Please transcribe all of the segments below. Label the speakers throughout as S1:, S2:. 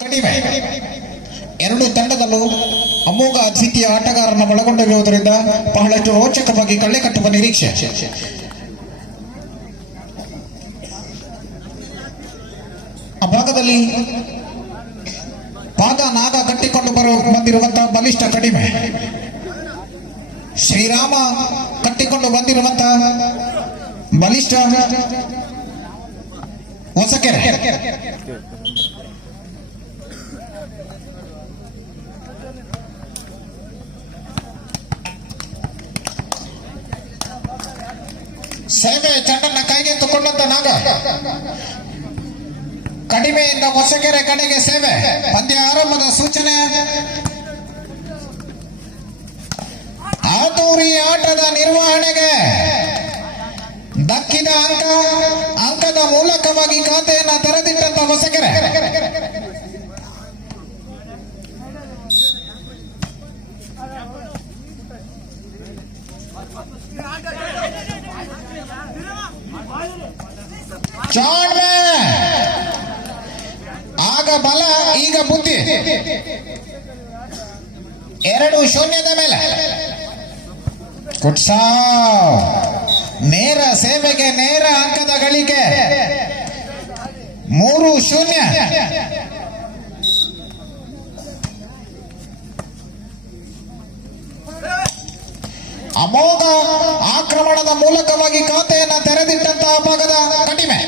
S1: ಕಡಿಮೆ. ಎರಡು ತಂಡದಲ್ಲೂ ಅಮೋಘ ಅತಿಥಿಯ ಆಟಗಾರನ ಒಳಗೊಂಡಿರುವುದರಿಂದ ಬಹಳಷ್ಟು ರೋಚಕವಾಗಿ ಕಳ್ಳೆ ಕಟ್ಟುವ ನಿರೀಕ್ಷೆ. ಆ ಭಾಗದಲ್ಲಿ ಪಾದ ನಾಗ ಕಟ್ಟಿಕೊಂಡು ಬರು ಬಂದಿರುವಂತಹ ಬಲಿಷ್ಠ ಕಡಿಮೆ. ಶ್ರೀರಾಮ ಕಟ್ಟಿಕೊಂಡು ಬಂದಿರುವಂತಹ ಬಲಿಷ್ಠ ಹೊಸಕೆರೆ. ಸೇವೆ ಚೆಂಡನ್ನ ಕೈಗೆ ತಗೊಂಡಂತ ನಾಗ. ಕಡಿಮೆಯಿಂದ ಹೊಸಕೆರೆ ಕಡೆಗೆ ಸೇವೆ. ಪಂದ್ಯ ಆರಂಭದ ಸೂಚನೆ. ಆತೂರಿ ಆಟದ ನಿರ್ವಹಣೆಗೆ ದಕ್ಕಿದ ಅಂಕ, ಅಂಕದ ಮೂಲಕವಾಗಿ ಖಾತೆಯನ್ನ ತೆರೆದಿಟ್ಟಂತ ಹೊಸಕೆರೆ. ಚಾಣ್ಮೆ ಆಗ ಬಲ, ಈಗ ಬುದ್ಧಿ. ಎರಡು ಶೂನ್ಯದ ಮೇಲೆ. ಕುಟ್ಸಾ. ನೇರ ಸೇವೆಗೆ ನೇರ ಅಂಕದ ಗಳಿಕೆ. ಮೂರು ಶೂನ್ಯ. ಅಮೋಘ ಆಕ್ರಮಣದ ಮೂಲಕವಾಗಿ ಖಾತೆಯನ್ನ ತೆರೆದಿಟ್ಟಂತಹ ಭಾಗದ ಕಡಿಮೆ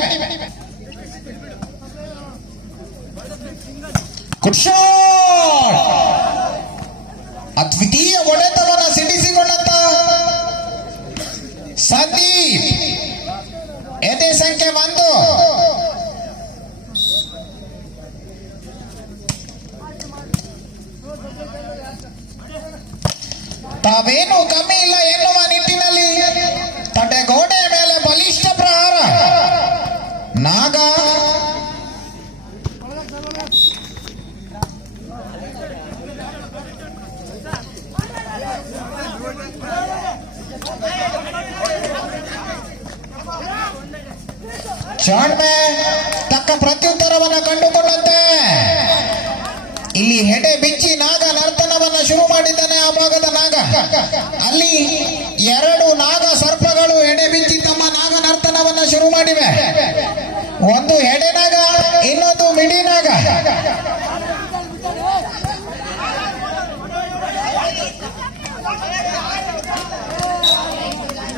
S1: ಅದ್ವಿತೀಯ ಒಡೆತವನ್ನ ಸಿಡಿಸಿಕೊಂಡಂತ ಸಂದೀಪ್. ಎದೆ ಸಂಖ್ಯೆ ಒಂದು. ತಾವೇನು ಕಮ್ಮಿ ಶುರು ಮಾಡಿದ್ದಾನೆ ಆ ಭಾಗದ ನಾಗ. ಅಲ್ಲಿ ಎರಡು ನಾಗ ಸರ್ಪಗಳು ಎಡೆ ಬಿಚ್ಚಿ ತಮ್ಮ ನಾಗ ನರ್ತನವನ್ನ ಶುರು ಮಾಡಿವೆ. ಒಂದು ಎಡೆನಾಗ ನಾಗ, ಇನ್ನೊಂದು ಮಿಡಿ ನಾಗ.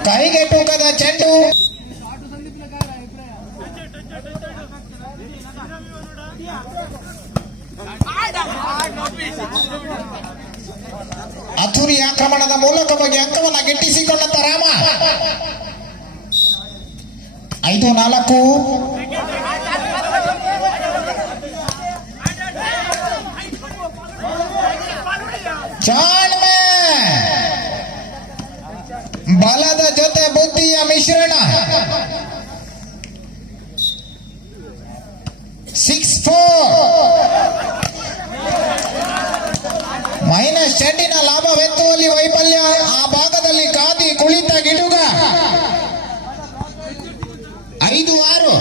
S1: ಕೈಗೆ ತೂಕದ ಚೆಂಡು ಅಥುರಿ ಆಕ್ರಮಣದ ಮೂಲಕವಾಗಿ ಅಂಕವನ್ನ ಗಿಟ್ಟಿಸಿಕೊಂಡಂತ ರಾಮ. ಐದು, ನಾಲ್ಕು. ಚಾಳ್ಮೆ ಬಲದ ಜೊತೆ ಬುದ್ಧಿಯ ಮಿಶ್ರಣ. ಸಿಕ್ಸ್ ಫೋರ್ ಮೈನಸ್ ಚೆಂಡಿನ ಲಾಭವೆತ್ತುವಲ್ಲಿ ವೈಫಲ್ಯ, ಆ ಭಾಗದಲ್ಲಿ ಕಾದಿ ಕುಳಿತ ಗಿಡುಗ. ಐದು ಆರು.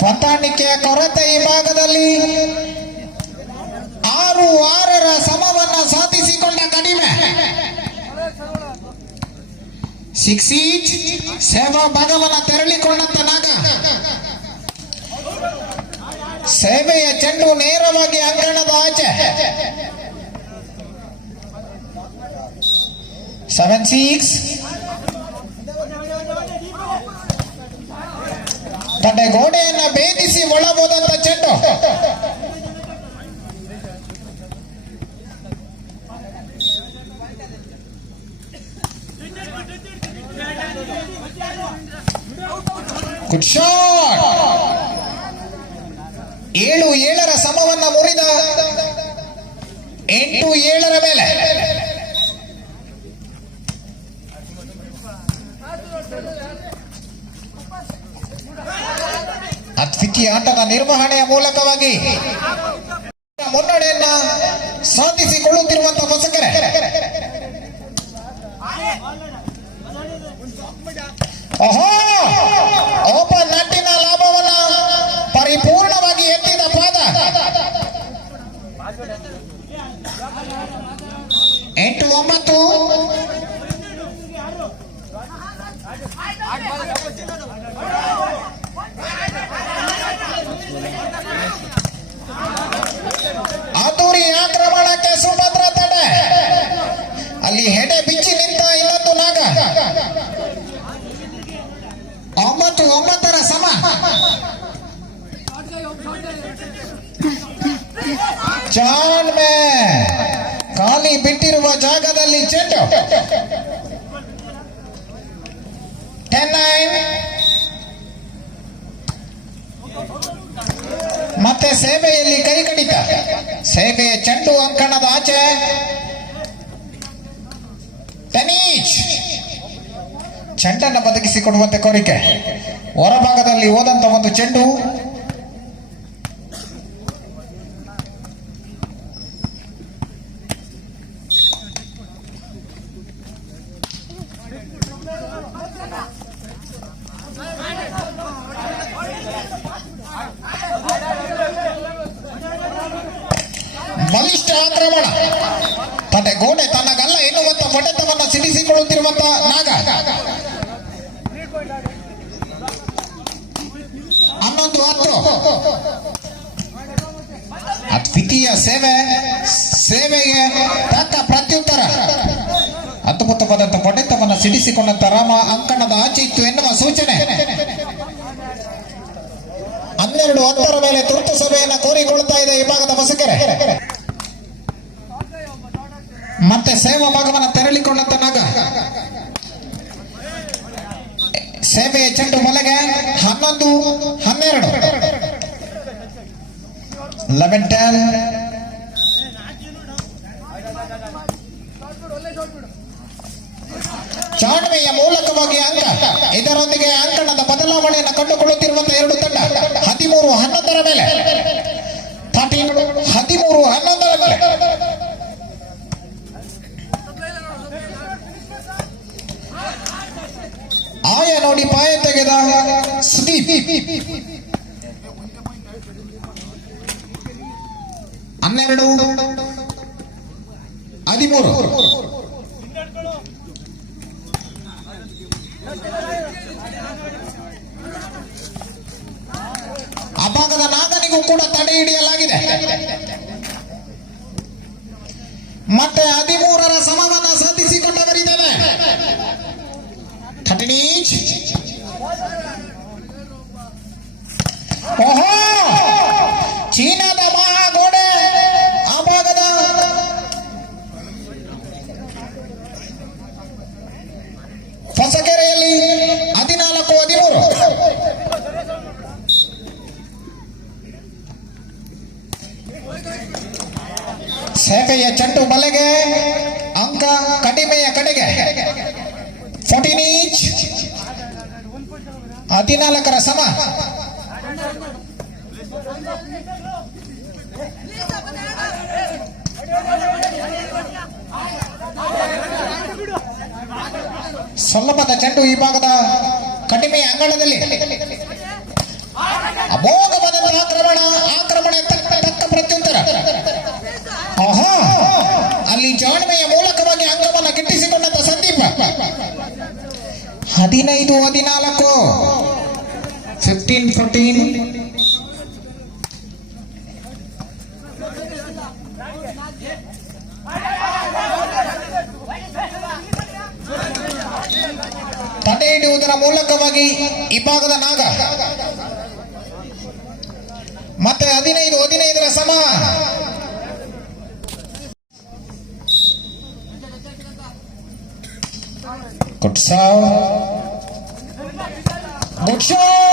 S1: ಹೊಂದಾಣಿಕೆಯ ಕೊರತೆ ಈ ಭಾಗದಲ್ಲಿ ಆರು ಆರರ ಸಮವನ್ನ ಸಾಧಿಸಿಕೊಂಡ ಕಡಿಮೆ ಈಚ್, ಸೇವಾ ಭಾಗವನ್ನ ತೆರಳಿಕೊಂಡಂತ ನಾಗ. ಸೇವೆಯ ಚೆಂಡು ನೇರವಾಗಿ ಅಂಗಣದ ಆಚೆ. ಸೆವೆನ್ ಸಿಕ್ಸ್ ತಡೆ ಗೋಡೆಯನ್ನ ಭೇದಿಸಿ ಒಳಬೋದಂತ ಚೆಂಡು. ಗುಡ್ ಶಾಟ್ ಏಳು ಏಳರ ಸಮವನ್ನ ಮುರಿದ ಎಂಟು ಏಳರ ಮೇಲೆ. ಅದ್ವಿತೀಯ ಆಟದ ನಿರ್ವಹಣೆಯ ಮೂಲಕವಾಗಿ ಮುನ್ನಡೆಯನ್ನ ಸಾಧಿಸಿಕೊಳ್ಳುತ್ತಿರುವಂತಹ ಹೊಸಕರೆ ಓಹೋ! ಓಪನ್ ನಟ್ಟಿನ ಲಾಭವನ್ನ ಪರಿಪೂರ್ಣವಾಗಿ ಎತ್ತಿದ ಪಾದ. ಎಂಟು ಒಂಬತ್ತು. ಆತೂರಿ ಆಕ್ರಮಣಕ್ಕೆ ಸುಭದ್ರ ತಡೆ. ಅಲ್ಲಿ ಹೆಡೆ ಬಿಚ್ಚಿ ನಿಂತ ಇನ್ನೊಂದು ನಾಗ. ಒಂಬತ್ತರ ಸಮ. ಜಾನ್ ಮೇ ಖಾಲಿ ಬಿಟ್ಟಿರುವ ಜಾಗದಲ್ಲಿ ಚೆಂಡು. ಮತ್ತೆ ಸೇವೆಯಲ್ಲಿ ಕೈ ಕಡಿತ. ಸೇವೆ ಚೆಂಡು ಅಂಕಣದ ಆಚೆ. ಚೆಂಡನ್ನು ಬದುಕಿಸಿಕೊಡುವಂತೆ ಕೋರಿಕೆ. ಹೊರಭಾಗದಲ್ಲಿ ಹೋದಂತ ಒಂದು ಚೆಂಡು ಬಲಿಷ್ಠ ಆಕ್ರಮಣ. ತನ್ನ ಗೋಡೆ ತನ್ನ ಗಲ್ಲ ಎನ್ನುವಂತ ಹೊಡೆತವನ್ನು ಸಿಡಿಸಿಕೊಳ್ಳುತ್ತಿರುವಂತ ನಾಗ ಹನ್ನೊಂದು ಹತ್ತು ಅದ್ವಿತೀಯ ಸೇವೆ, ಸೇವೆಗೆ ತಕ್ಕ ಪ್ರತ್ಯುತ್ತರ. ಅದ್ಭುತವಾದಂತಹ ಪಂಡಿತವನ್ನು ಸಿಡಿಸಿಕೊಂಡಂತ ರಾಮ ಅಂಕಣದ ಆಚೆ ಇತ್ತು ಎನ್ನುವ ಸೂಚನೆ. ಹನ್ನೆರಡು ಹತ್ತರ ಮೇಲೆ ತುರ್ತು ಸಭೆಯನ್ನ ಕೋರಿಕೊಳ್ಳುತ್ತಾ ಇದೆ ಈ ಭಾಗದ ಬಸಕೆರೆ. ಮತ್ತೆ ಸೇವಾ ಭಾಗವನ್ನು ತೆರಳಿಕೊಂಡಂತ ನಾಗ. ಸೇವೆಯ ಚೆಂಡು ಮೊಲೆಗೆ ಹನ್ನೊಂದು, ಹನ್ನೆರಡು. ಲೆವೆನ್ ಚಾಣ್ಮೆಯ ಮೂಲಕವಾಗಿ ಅಂಕ ಇದರೊಂದಿಗೆ ಅಂಕಣದ ಬದಲಾವಣೆಯನ್ನು ಕಂಡುಕೊಳ್ಳುತ್ತಿರುವಂತಹ ಎರಡು ತಂಡ, ಹದಿಮೂರು ಹನ್ನೊಂದರ ಮೇಲೆ. ಹದಿಮೂರು ಹನ್ನೊಂದರ ಮೇಲೆ. ಆಯ ನೋಡಿ ಪಾಯ ತೆಗೆದ. ಸುದೀಪ್ ಹನ್ನೆರಡು ಹದಿಮೂರು. ಆ ಭಾಗದ ನಾಗನಿಗೂ ಕೂಡ ತಡೆ ಹಿಡಿಯಲಾಗಿದೆ. ಮತ್ತೆ ಹದಿನಾಲ್ಕರ ಸಮ. ಸುಲಭದ ಚೆಂಡು ಈ ಭಾಗದ ಕಡಿಮೆ ಅಂಗಳದಲ್ಲಿ. ಅಮೋಘವಾದಂತಹ ಆಕ್ರಮಣ ಆಕ್ರಮಣ ತಕ್ಕ ಪ್ರತ್ಯುತ್ತರ. ಆಹಾ, ಅಲ್ಲಿ ಜಾಣ್ಮೆಯ ಮೂಲಕವಾಗಿ ಅಂಗವನ್ನು ಗಿಟ್ಟಿಸಿಕೊಂಡಂತ ಸಂದೀಪ. ಹದಿನೈದು, ಹದಿನಾಲ್ಕು. ಫಿಫ್ಟೀನ್ ಫೋರ್ಟೀನ್ ತಡೆ ಹಿಡಿಯುವುದರ ಮೂಲಕವಾಗಿ ಈ ಭಾಗದ ನಾಗ. ಮತ್ತೆ ಹದಿನೈದು ಹದಿನೈದರ ಸಮ. ಗುಡ್ ಶಾಟ್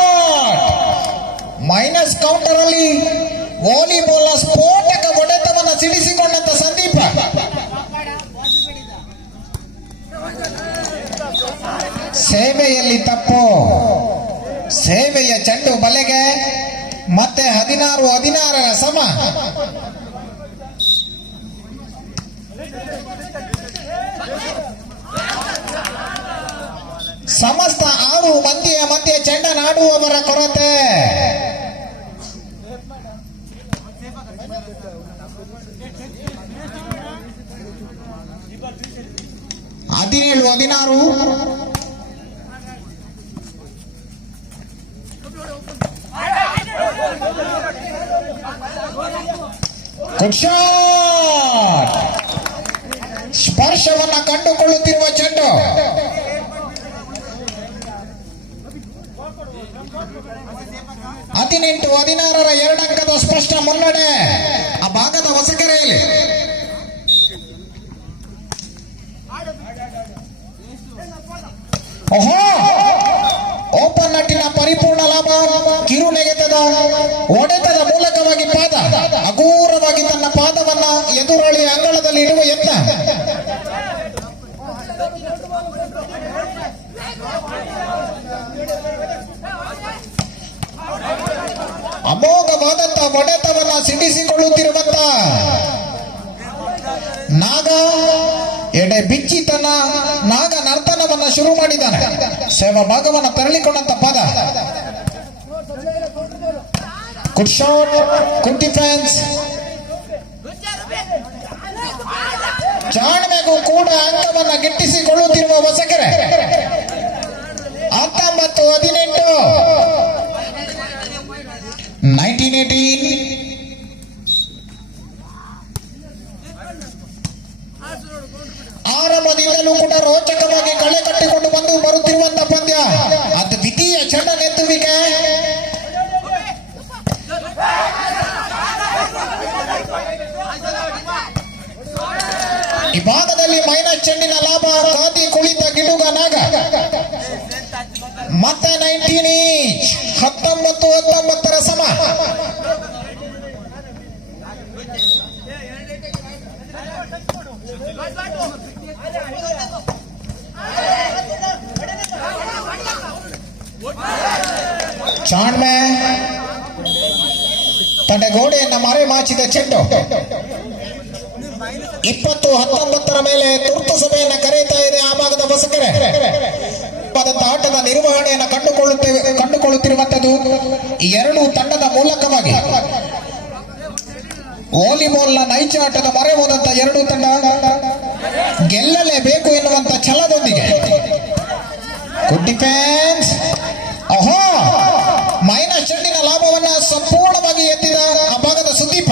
S1: ಮೈನಸ್ ಕೌಂಟರ್ ಅಲ್ಲಿ ವಾಲಿಬಾಲ್ ಸ್ಫೋಟಕ ಹೊಡೆತವನ್ನು ಸಿಡಿಸಿಕೊಂಡಂತ ಸಂದೀಪ. ಸೇವೆಯಲ್ಲಿ ತಪ್ಪು. ಸೇವೆಯ ಚೆಂಡು ಬಲೆಗೆ ಮತ್ತೆ ಹದಿನಾರು ಹದಿನಾರರ ಸಮ. ಸಮಸ್ತ ಆರು ಮಂದಿಯ ಮಧ್ಯೆ ಚೆಂಡನಾಡುವವರ ಕೊರತೆ. ಹದಿನೇಳು ಹದಿನಾರು. ಗುಡ್ ಶಾಟ್ ಸ್ಪರ್ಶವನ್ನ ಕಂಡುಕೊಳ್ಳುತ್ತಿರುವ ಚೆಂಡು. ಹದಿನೆಂಟು, ಹದಿನಾರರ ಎರಡಂಕದ ಸ್ಪಷ್ಟ ಮುನ್ನಡೆ. ಆ ಭಾಗದ ಹೊಸಕೆರೆಯಲ್ಲಿ. ಓಹೋ! ಓಪನ್ ನಟ್ಟಿನ ಪರಿಪೂರ್ಣ ಲಾಭ. ಕಿರು ನೆಗೆತದ, ಒಡೆತದ ಮೂಲಕವಾಗಿ ಪಾದ. ಅಗೂರವಾಗಿ ತನ್ನ ಪಾದವನ್ನ ಎದುರಾಳಿಯ ಅಂಗಳದಲ್ಲಿ ಇಡುವ ಯತ್ನ. ಅಮೋಘವಾದಂತ ಒಡೆತವನ್ನ ಸಿಡಿಸಿಕೊಳ್ಳುತ್ತಿರುವಂತ ನಾಗ ಎಡೆ ಬಿಚ್ಚಿ ತನ್ನ ನಾಗ ನರ್ತನವನ್ನ ಶುರು ಮಾಡಿದ್ದಾನೆ. ಸೇವಾ ಭಾಗವನ್ನ ತರಳಿಕೊಂಡಂತ ಪದ. ಗುಡ್ ಶಾಟ್ ಕುಂಟಿ ಜಾಣ್ಮೆಗೂ ಕೂಡ ಅಂಕವನ್ನ ಗಿಟ್ಟಿಸಿಕೊಳ್ಳುತ್ತಿರುವ ಹೊಸಕೆರೆ. ಹತ್ತೊಂಬತ್ತು ಹದಿನೆಂಟು. ನೈನ್ಟೀನ್ ಏಟೀನ್ ಆರಂಭದಿಂದಲೂ ಕೂಡ ರೋಚಕವಾಗಿ ಕಳೆ ಕಟ್ಟಿಕೊಂಡು ಬಂದು ಬರುತ್ತಿರುವಂತ ಪಂದ್ಯ. ದ್ವಿತೀಯ ಚೆಂಡನೆತ್ತುವಿಕೆ. ಈ ಭಾಗದಲ್ಲಿ ಮೈನಸ್ ಚೆಂಡಿನ ಲಾಭ ಕಾದಿ ಕುಳಿತ ಗಿಡುಗ ನಾಗ. ಮತ್ತೆ ನೈನ್ಟೀನ್ ಹತ್ತೊಂಬತ್ತು ಹತ್ತೊಂಬತ್ತು. ಸಮ ಚಾಣ್ಮೆ ತನ್ನ ಗೋಡೆಯನ್ನ ಮರೆ ಮಾಚಿದ ಚೆಂಡು ಇಪ್ಪತ್ತು ಹತ್ತೊಂಬತ್ತರ ಮೇಲೆ ತುರ್ತು ಸಭೆಯನ್ನ ಕರೆಯುತ್ತಾ ಇದೆ ಆ ಭಾಗದ ಹೊಸಕೆರೆ ಆದಂತ ಆಟದ ನಿರ್ವಹಣೆಯನ್ನು ಕಂಡುಕೊಳ್ಳುತ್ತೇವೆ, ಕಂಡುಕೊಳ್ಳುತ್ತಿರುವಂತದ್ದು ಎರಡು ತಂಡದ ಮೂಲಕವಾಗಿ. ವಾಲಿಬಾಲ್ನ ನೈಜ ಆಟದ ಮೊರೆ ಹೋದಂತ ಎರಡು ತಂಡ ಗೆಲ್ಲಲೇಬೇಕು ಎನ್ನುವಂತ ಛಲದೊಂದಿಗೆ. ಗುಡ್ ಡಿಫೆನ್ಸ್ ಮೈನಸ್ ಚೆಂಡಿನ ಲಾಭವನ್ನ ಸಂಪೂರ್ಣವಾಗಿ ಎತ್ತಿದ ಆ ಭಾಗದ ಸುದೀಪ.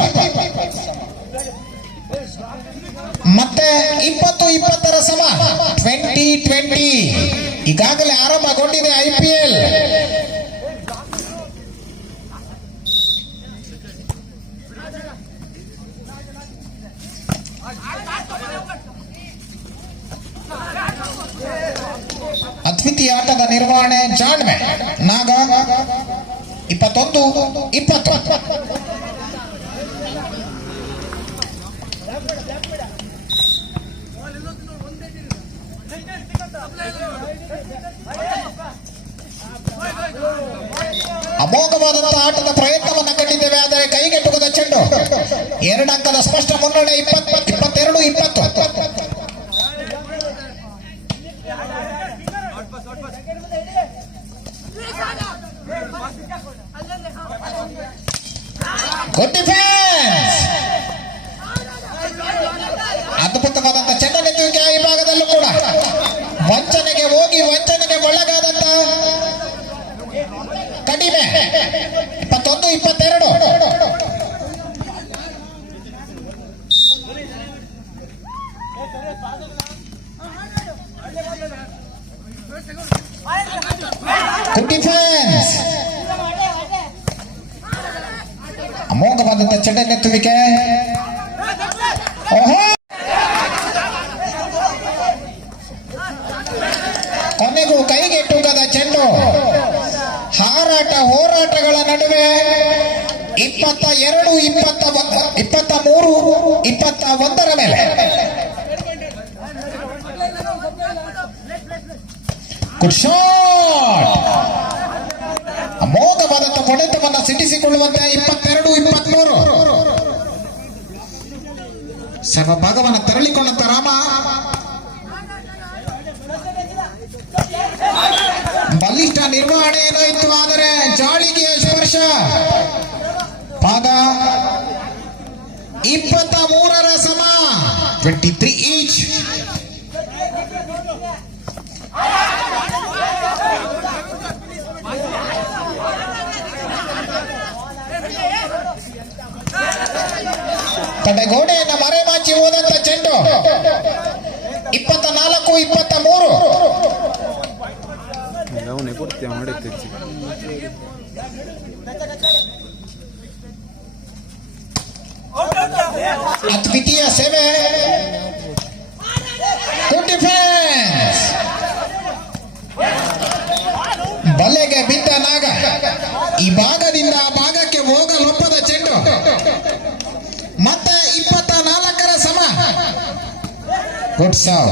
S1: ಮತ್ತೆ ಇಪ್ಪತ್ತು ಇಪ್ಪತ್ತರ ಸಮ. ಟ್ವೆಂಟಿ ಟ್ವೆಂಟಿ ಈಗಾಗಲೇ ಆರಂಭಗೊಂಡಿದೆ ಐ ಪಿ ಎಲ್ ಅದ್ವಿತೀಯ ಆಟದ ನಿರ್ವಹಣೆ, ಜಾಣ್ಮೆ. ನಾಗ ಇಪ್ಪತ್ತೊಂದು, ಇಪ್ಪತ್ತು. ಅಮೋಘವಾದಂತಹ ಆಟದ ಪ್ರಯತ್ನವನ್ನು ಕಂಡಿದ್ದೇವೆ. ಆದರೆ ಕೈಗೆಟುಕದ ಚೆಂಡು. ಎರಡು ಅಂಕದ ಸ್ಪಷ್ಟ ಮುನ್ನಡೆ ಇಪ್ಪತ್ ಇಪ್ಪತ್ತೆರಡು, ಇಪ್ಪತ್ತು. ಗುಡ್ ಡಿಫೆನ್ಸ್ ಅದ್ಭುತವಾದಂತ ಚೆಂಡನೆತ್ತುವಿಕೆ ಈ ಭಾಗದಲ್ಲೂ ಕೂಡ ವಂಚನೆಗೆ ಹೋಗಿ ವಂಚನೆಗೆ ಒಳಗಾದಂತ ಕಡಿಮೆ ಇಪ್ಪತ್ತೊಂದು ಇಪ್ಪತ್ತೆರಡು ಗುಡ್ ಡಿಫೆನ್ಸ್ ಅಮೋಘವಾದಂತ ಚೆಂಡನೆತ್ತುವಿಕೆ ಓಹೋ ಕೊನೆಗೂ ಕೈಗೆ ಟೂಕದ ಚೆಂಡು. ಹಾರಾಟ ಹೋರಾಟಗಳ ನಡುವೆ ಇಪ್ಪತ್ತ ಎರಡು, ಇಪ್ಪತ್ತ ಇಪ್ಪತ್ತ ಮೂರು, ಇಪ್ಪತ್ತ ಒಂದರ ಮೇಲೆ. ಅಮೋಘವಾದಂತ ಹೊಡೆತವನ್ನ ಸಿಟ್ಟಿಸಿಕೊಳ್ಳುವಂತೆ ಇಪ್ಪತ್ತೆರಡು, ಇಪ್ಪತ್ಮೂರು. ಸರ್ವ ಭಾಗವನ್ನ ತರಳಿಕೊಂಡಂತ ರಾಮ ಬಲಿಷ್ಠ ನಿರ್ವಹಣೆ ಏನೋ ಇತ್ತು ಆದರೆ ಜಾಳಿಗೆ ಸ್ಪರ್ಶ. ಪಾದ ಇಪ್ಪತ್ತ ಮೂರರ ಸಮ. ಟ್ವೆಂಟಿ ತ್ರೀ ಈಚ್ ತಡೆಗೋಡೆಯನ್ನು ಮರೆಮಾಚಿ ಹೋದಂತ ಚೆಂಡು. ಇಪ್ಪತ್ತ ನಾಲ್ಕು, ಇಪ್ಪತ್ತ ಮೂರು.
S2: ಕೊಡ್ತೀಯ ಮಾಡಿ
S1: ಅದ್ವಿತೀಯ ಸೇವೆ. ಬಲೆಗೆ ಬಿದ್ದ ನಾಗ, ಈ ಭಾಗದಿಂದ ಆ ಭಾಗಕ್ಕೆ ಹೋಗಲೊಪ್ಪದ ಚೆಂಡು. ಮತ್ತೆ ಇಪ್ಪತ್ತ ನಾಲ್ಕರ ಸಮ. ಗುಡ್ ಸಾವ್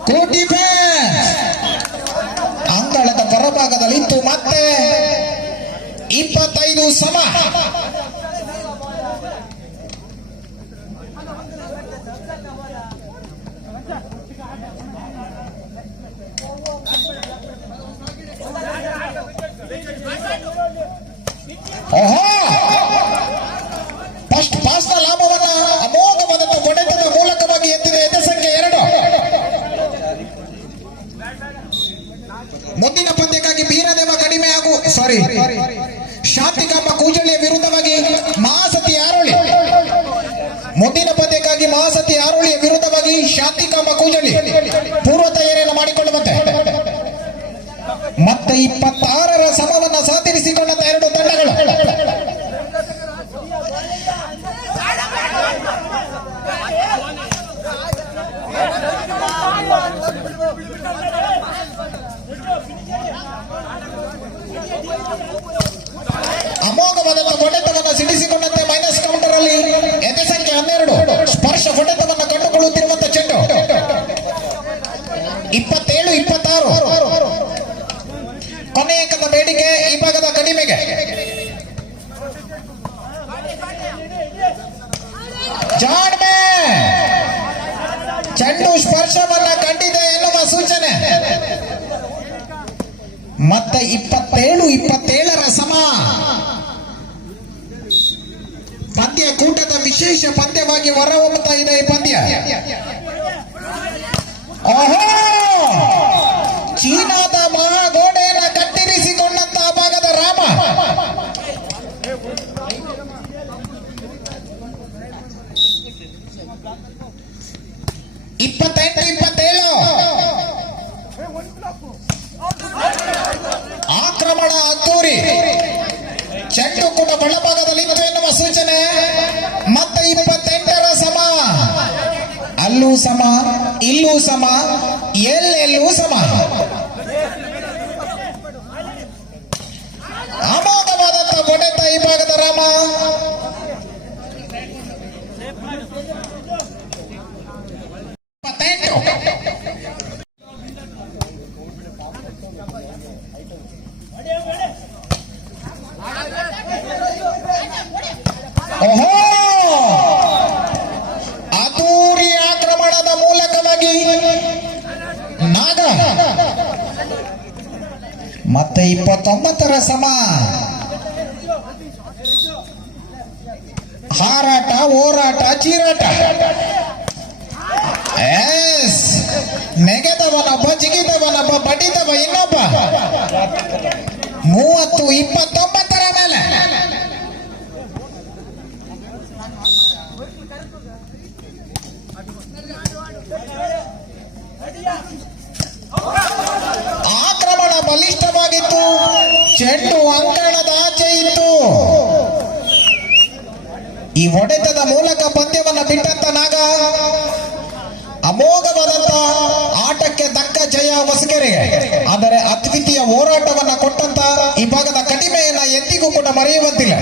S1: ಗುಡ್ ಡಿಫೆನ್ಸ್ ಅಂಗಳದ ಹೊರಭಾಗದಲ್ಲಿ ಇತ್ತು ಮತ್ತೆ ಇಪ್ಪತ್ತೈದು ಸಮ ಓಹೋ ಫಸ್ಟ್ ಪಾಸ್ನ ಲಾಭವನ್ನ ಅಮೋಘವಾದಂತ ಹೊಡೆತದ ಮೂಲಕವಾಗಿ ಎತ್ತಿದೆ ಎದ್ದ ಸಂಖ್ಯೆ ಎರಡು ಮುಂದಿನ ಪಂದ್ಯಕ್ಕಾಗಿ ಬೀರದೇವ ಕಡಿಮೆ ಆಗು ಸಾರಿ ಶಾಂತಿಕಾಂಬ ಕೂಜಳಿಯ ವಿರುದ್ಧವಾಗಿ ಮಹಾಸತಿ ಆರೋಳಿ ಮುಂದಿನ ಪಂದ್ಯಕ್ಕಾಗಿ ಮಹಾಸತಿ ಆರೋಳಿಯ ವಿರುದ್ಧವಾಗಿ ಶಾಂತಿಕಾಂಬ ಕೂಜಳಿ ಪೂರ್ವ ತಯಾರಿಯನ್ನು ಮಾಡಿಕೊಳ್ಳುವಂತೆ ಮತ್ತೆ ಇಪ್ಪತ್ತಾರರ ಸಮವನ್ನ ಸಾಧಿಸಿಕೊಂಡಂತ ಎರಡು ತಂಡಗಳು ಅಮೋಘವಾದಂತ ಹೊಡೆತವನ್ನು ಸಿಡಿಸಿಕೊಂಡಂತೆ ಮತ್ತೆ ಇಪ್ಪತ್ತೇಳು ಇಪ್ಪತ್ತೇಳರ ಸಮ. ಪಂದ್ಯ ಕೂಟದ ವಿಶೇಷ ಪಂದ್ಯವಾಗಿ ಹೊರಹೊಮ್ಮುತ್ತಾ ಇದೆ ಈ ಪಂದ್ಯ. ಓಹೋ! ಇಪ್ಪತ್ತೊಂಬತ್ತರ ಸಮ ಹಾರಾಟ ಹೋರಾಟ ಚೀರಾಟ. ನೆಗೆದವನೊಬ್ಬ ಜಿಗಿದವನೊಬ್ಬ ಬಡಿದವ ಇನ್ನೊಬ್ಬ. ಮೂವತ್ತು ಇಪ್ಪತ್ತೊಂಬತ್ತರ ಮೇಲೆ. ಆಕ್ರಮಣ ಬಲಿಷ್ಠವಾಗಿತ್ತು. ಚೆಂಡು ಅಂಕಣದ ಆಚೆ ಇತ್ತು. ಈ ಹೊಡೆತದ ಮೂಲಕ ಪಂದ್ಯವನ್ನು ಬಿಟ್ಟಂತ ನಾಗ ಅಮೋಘವಾದಂತ ಆಟಕ್ಕೆ ತಕ್ಕ ಜಯ ಹೊಸಕೆರೆಗೆ ಆದರೆ ಅದ್ವಿತೀಯ ಹೋರಾಟವನ್ನ ಕೊಟ್ಟಂತ ಈ ಭಾಗದ ಕಡಿಮೆಯನ್ನ ಎಂದಿಗೂ ಕೂಡ ಮರೆಯುವಂತಿಲ್ಲ.